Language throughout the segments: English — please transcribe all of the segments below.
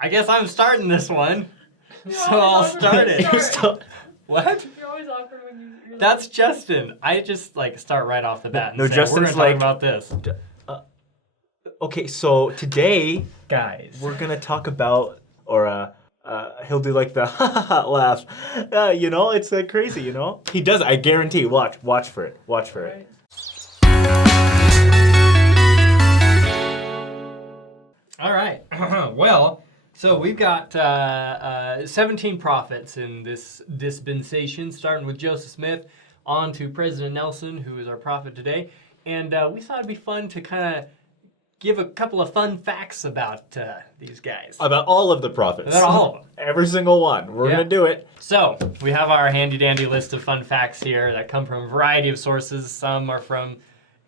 I guess I'm starting this one. You're So always I'll start it. What? You're always awkward when you're That's Justin. I just start right off the bat and say, Justin's we're going to talk about this. Okay, so today, Guys. we're gonna talk about, or he'll do like the ha ha ha laugh. It's like crazy, He does. I guarantee. Watch for it. Watch for it. All right. Well, so we've got 17 prophets in this dispensation, starting with Joseph Smith on to President Nelson, who is our prophet today. And we thought it'd be fun to kind of give a couple of fun facts about these guys. About all of the prophets. About all of them. Every single one. We're gonna do it. So, we have our handy-dandy list of fun facts here that come from a variety of sources. Some are from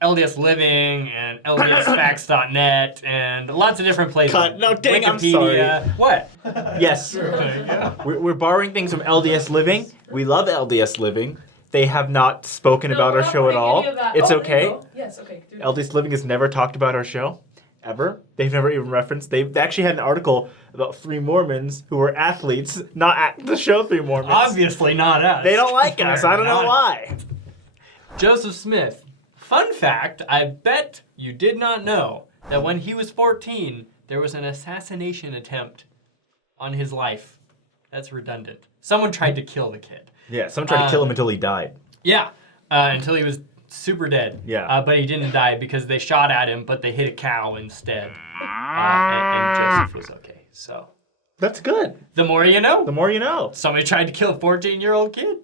LDS Living and LDSFacts.net and lots of different places. No, dang, I'm Wikipedia. sorry. What? Yes. We're borrowing things from LDS Living. We love LDS Living. They have not spoken about our show at all. It's okay. Yes, okay. Do it. LDS Living has never talked about our show, ever. They've never even referenced. They actually had an article about 3 Mormons who were athletes, not at the show 3 Mormons. Obviously not us. They don't like us. I don't know why. Joseph Smith. Fun fact, I bet you did not know that when he was 14, there was an assassination attempt on his life. That's redundant. Someone tried to kill the kid. Yeah, someone tried to kill him until he died. Yeah, until he was super dead. Yeah. But he didn't die because they shot at him, but they hit a cow instead. And Joseph was okay. So That's good. the more you know. The more you know. Somebody tried to kill a 14-year-old kid.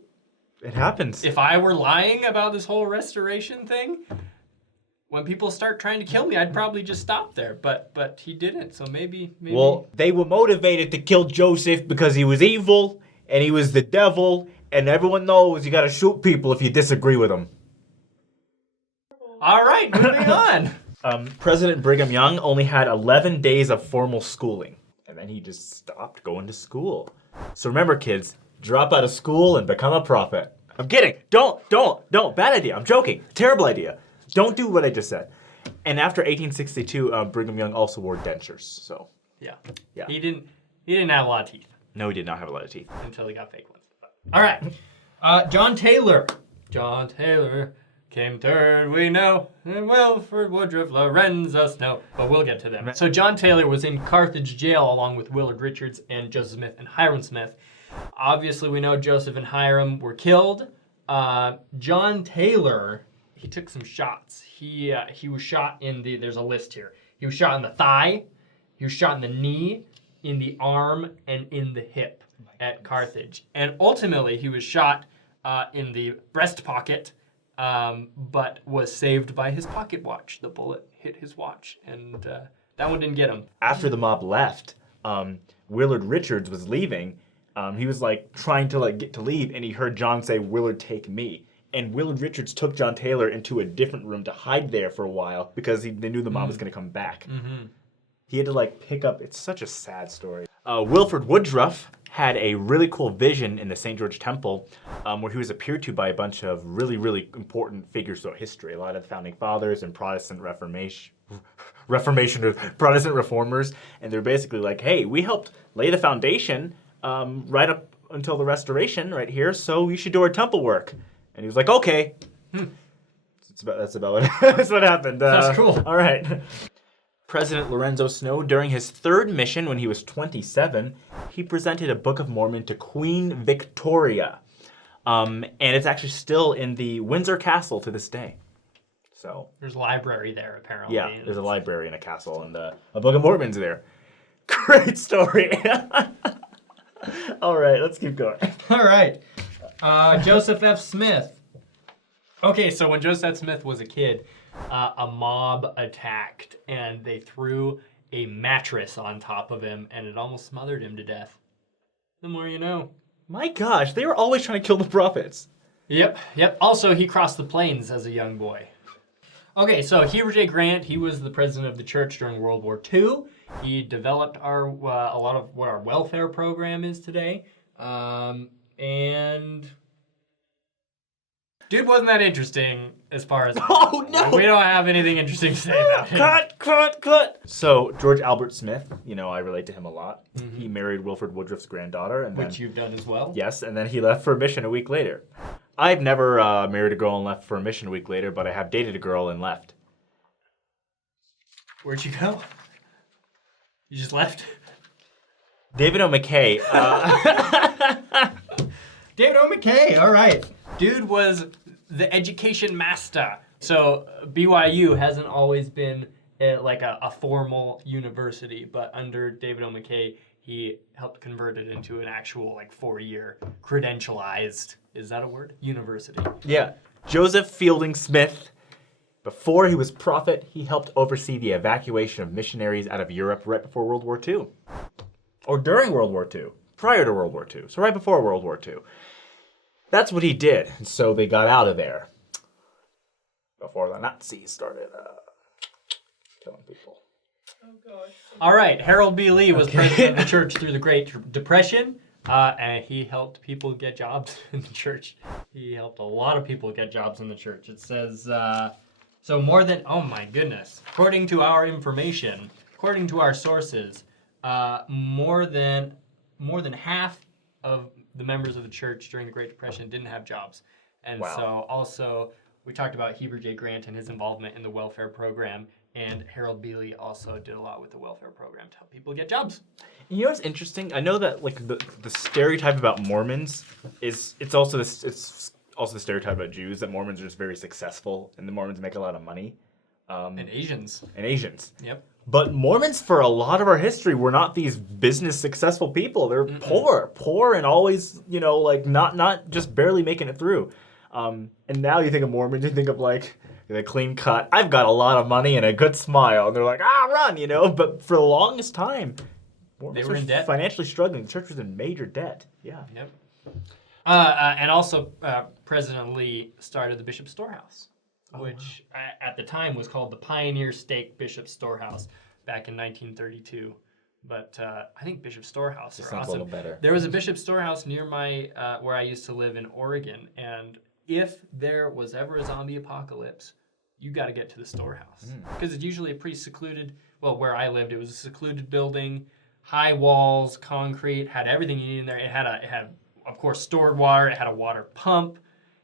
It happens. If I were lying about this whole restoration thing, when people start trying to kill me, I'd probably just stop there. But he didn't, so maybe. Well, they were motivated to kill Joseph because he was evil and he was the devil, and everyone knows you gotta shoot people if you disagree with them. All right, moving on. President Brigham Young only had 11 days of formal schooling, and then he just stopped going to school. So remember, kids, drop out of school and become a prophet. I'm kidding. Don't. Bad idea. I'm joking. Terrible idea. Don't do what I just said. And after 1862, Brigham Young also wore dentures. So Yeah. Yeah. He didn't have a lot of teeth no, he did not have a lot of teeth. until he got fake ones. All right. John Taylor. John Taylor came third, we know. And Wilford Woodruff, Lorenzo Snow. But we'll get to them. So John Taylor was in Carthage jail along with Willard Richards and Joseph Smith and Hiram Smith. Obviously, we know Joseph and Hiram were killed. John Taylor, he took some shots. He was shot in the, there's a list here. He was shot in the thigh, he was shot in the knee, in the arm, and in the hip at Carthage. And ultimately, he was shot in the breast pocket, but was saved by his pocket watch. The bullet hit his watch, and that one didn't get him. After the mob left, Willard Richards was leaving. He was trying to get to leave, and he heard John say, "Willard, take me." And Willard Richards took John Taylor into a different room to hide there for a while because they knew the mob was going to come back. Mm-hmm. He had to pick up. It's such a sad story. Wilford Woodruff had a really cool vision in the St. George Temple where he was appeared to by a bunch of really, really important figures throughout history. A lot of the founding fathers and Protestant Protestant reformers. And they're basically like, hey, we helped lay the foundation right up until the restoration right here, so you should do our temple work. And he was like, okay. That's about what happened. That's cool. All right. President Lorenzo Snow, during his 3rd mission when he was 27, he presented a Book of Mormon to Queen Victoria. And it's actually still in the Windsor Castle to this day. So There's a library there, apparently. yeah, there's a library and a castle, and a Book of Mormon's there. Great story. All right, let's keep going. All right. Joseph F. Smith. Okay, so when Joseph F. Smith was a kid, a mob attacked, and they threw a mattress on top of him, and it almost smothered him to death. The more you know. My gosh, they were always trying to kill the prophets. Yep. Also, he crossed the plains as a young boy. Okay, so Heber J. Grant, he was the president of the church during World War II. He developed a lot of what our welfare program is today. And Dude wasn't that interesting as far as Oh, no! We don't have anything interesting to say about him. Cut! So, George Albert Smith, I relate to him a lot. He married Wilford Woodruff's granddaughter. And Which you've done as well. Yes, and then he left for a mission a week later. I've never married a girl and left for a mission a week later, but I have dated a girl and left. Where'd you go? You just left? David O McKay. David O McKay, all right. Dude was the education master. So BYU hasn't always been a formal university, but under David O McKay, he helped convert it into an actual 4-year credentialized, is that a word? University. Yeah. Joseph Fielding Smith. Before he was prophet, he helped oversee the evacuation of missionaries out of Europe right before World War II. Or during World War II. Prior to World War II. So right before World War II. That's what he did. And so they got out of there. Before the Nazis started killing people. Oh, gosh. All right, Harold B. Lee was president of the church through the Great Depression, and he helped people get jobs in the church. He helped a lot of people get jobs in the church. It says, so more than, oh my goodness, according to our information, according to our sources, more than half of the members of the church during the Great Depression didn't have jobs. And so also, we talked about Heber J. Grant and his involvement in the welfare program. And Harold B. Lee also did a lot with the welfare program to help people get jobs. You know what's interesting? I know that the stereotype about Mormons it's also the stereotype about Jews that Mormons are just very successful and the Mormons make a lot of money. And Asians. Yep. But Mormons, for a lot of our history, were not these business successful people. They're poor, and always, not just barely making it through. And now you think of Mormons, you think of the clean cut. I've got a lot of money and a good smile, and they're like, run, But for the longest time, Mormons they were in debt, financially struggling. The church was in major debt. Yeah. Yep. And also, President Lee started the Bishop Storehouse, which at the time was called the Pioneer Stake Bishop Storehouse back in 1932. But I think Bishop Storehouse are awesome. A little better. There was a Bishop Storehouse near my where I used to live in Oregon, and if there was ever a zombie apocalypse, you got to get to the storehouse because it's usually a pretty secluded. Well, where I lived, it was a secluded building, high walls, concrete, had everything you need in there. It had of course stored water. It had a water pump.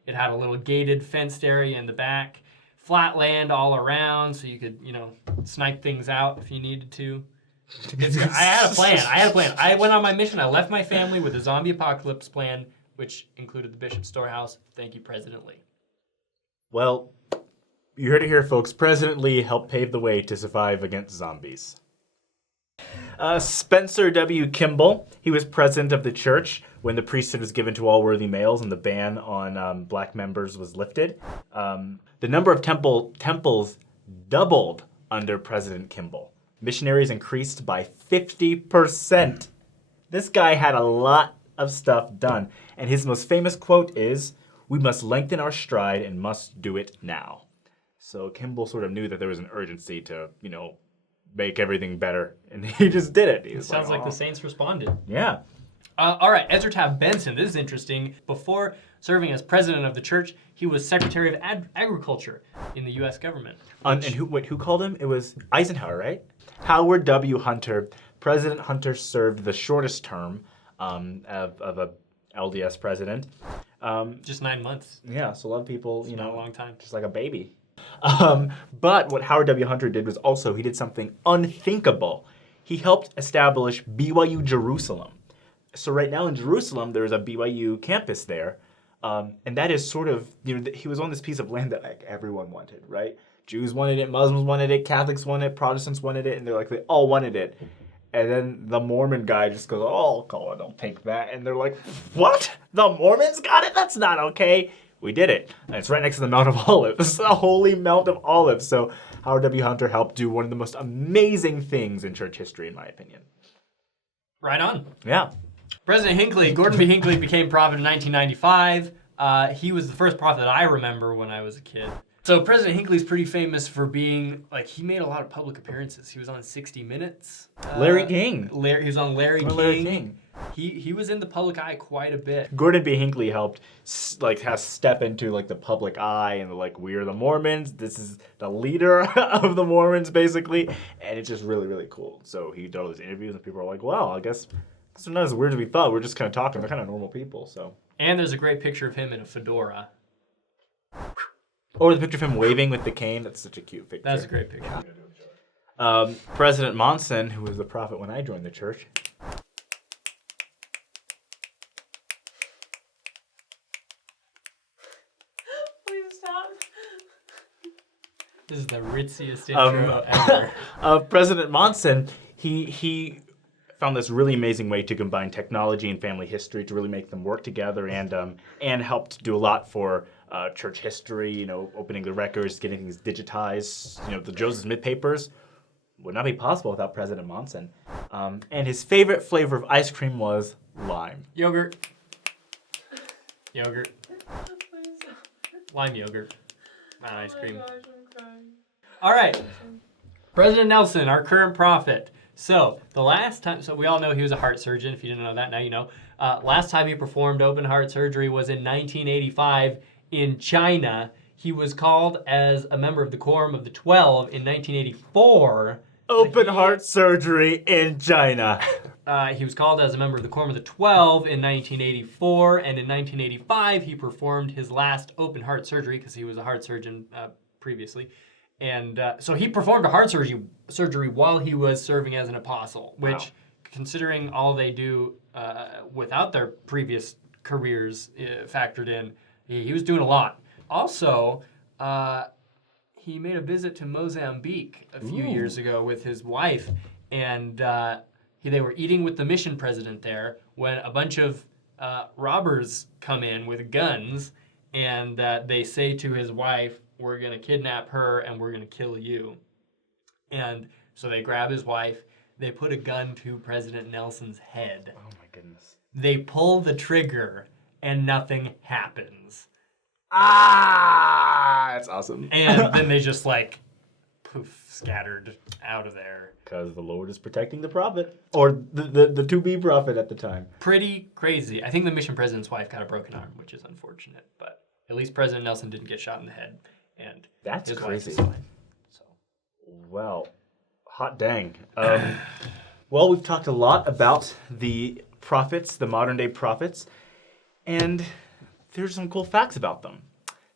It had a little gated, fenced area in the back, flat land all around, so you could snipe things out if you needed to. I had a plan. I went on my mission. I left my family with a zombie apocalypse plan, which included the Bishop Storehouse. Thank you, President Lee. Well, you heard it here, folks. President Lee helped pave the way to survive against zombies. Spencer W. Kimball, he was president of the church when the priesthood was given to all worthy males and the ban on black members was lifted. The number of temples doubled under President Kimball. Missionaries increased by 50%. This guy had a lot of stuff done. And his most famous quote is, "We must lengthen our stride and must do it now." So Kimball sort of knew that there was an urgency to, make everything better. And he just did it. It sounds like the Saints responded. Yeah. All right, Ezra Taft Benson. This is interesting. Before serving as president of the church, he was Secretary of Agriculture in the U.S. government. And who called him? It was Eisenhower, right? Howard W. Hunter. President Hunter served the shortest term of a LDS president. Just 9 months. Yeah, so a lot of people, Not a long time. just like a baby. But what Howard W. Hunter did was also, he did something unthinkable. He helped establish BYU Jerusalem. So right now in Jerusalem, there's a BYU campus there. And that is sort of, he was on this piece of land that everyone wanted, right? Jews wanted it, Muslims wanted it, Catholics wanted it, Protestants wanted it, and they all wanted it. And then the Mormon guy just goes, God, don't take that. And they're like, what? The Mormons got it? That's not okay. We did it. And it's right next to the Mount of Olives, the Holy Mount of Olives. So Howard W. Hunter helped do one of the most amazing things in church history, in my opinion. Right on. Yeah. President Bhinckley, Gordon B. Hinckley became prophet in 1995. He was the first prophet that I remember when I was a kid. So President Hinckley's pretty famous for being, he made a lot of public appearances. He was on 60 Minutes. Larry King. He was on Larry King. he was in the public eye quite a bit. Gordon B. Hinckley helped has step into like the public eye and like we're the Mormons. This is the leader of the Mormons basically, and it's just really really cool. So he did all these interviews and people are like, well, I guess they're not as weird as we thought. We're just kind of talking. They're kind of normal people. So. And there's a great picture of him in a fedora. Or the picture of him waving with the cane. That's such a cute picture. That's a great picture. Yeah. President Monson, who was the prophet when I joined the church. Please stop. This is the ritziest intro ever. President Monson, he found this really amazing way to combine technology and family history to really make them work together, and helped do a lot for church history. You know, opening the records, getting things digitized. You know, the Joseph Smith papers would not be possible without President Monson. And his favorite flavor of ice cream was lime. Yogurt. Yogurt. Please stop. Lime yogurt. Not ice cream. Oh my gosh, I'm crying. All right. President Nelson, our current prophet. So the last time, so we all know he was a heart surgeon. If you didn't know that, now you know. Last time he performed open heart surgery was in 1985 in China. He was called as a member of the Quorum of the 12 in 1984. Open heart surgery in China. He was called as a member of the Quorum of the 12 in 1984, and in 1985 he performed his last open heart surgery because he was a heart surgeon previously. And so he performed a heart surgery while he was serving as an apostle, which, wow, considering all they do without their previous careers factored in, he was doing a lot. Also, he made a visit to Mozambique a few years ago with his wife, and they were eating with the mission president there when a bunch of robbers come in with guns, and they say to his wife, "We're going to kidnap her and we're going to kill you." And so they grab his wife, they put a gun to President Nelson's head. Oh my goodness. They pull the trigger and nothing happens. That's awesome. And then they just like poof, scattered out of there. Because the Lord is protecting the prophet. Or the to-be prophet at the time. Pretty crazy. I think the mission president's wife got a broken arm, which is unfortunate, but at least President Nelson didn't get shot in the head. And that's his crazy. Wife is fine, so. Well, hot dang. Well, we've talked a lot about the prophets, the modern day prophets, and there's some cool facts about them.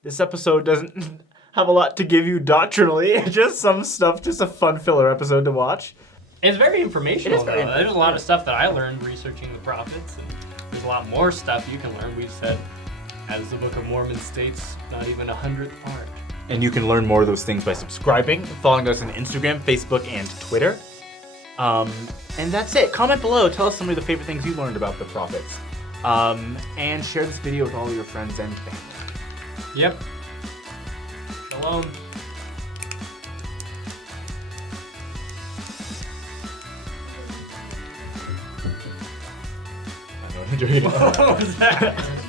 This episode doesn't have a lot to give you doctrinally, just some stuff, just a fun filler episode to watch. It's very informational, very though. There's a lot of stuff that I learned researching the prophets, and there's a lot more stuff you can learn. We've said, as the Book of Mormon states, not even 100th part. And you can learn more of those things by subscribing, following us on Instagram, Facebook, and Twitter. And that's it. Comment below. Tell us some of the favorite things you learned about the prophets. And share this video with all your friends and family. Yep. Shalom. I know what I'm doing. What was that?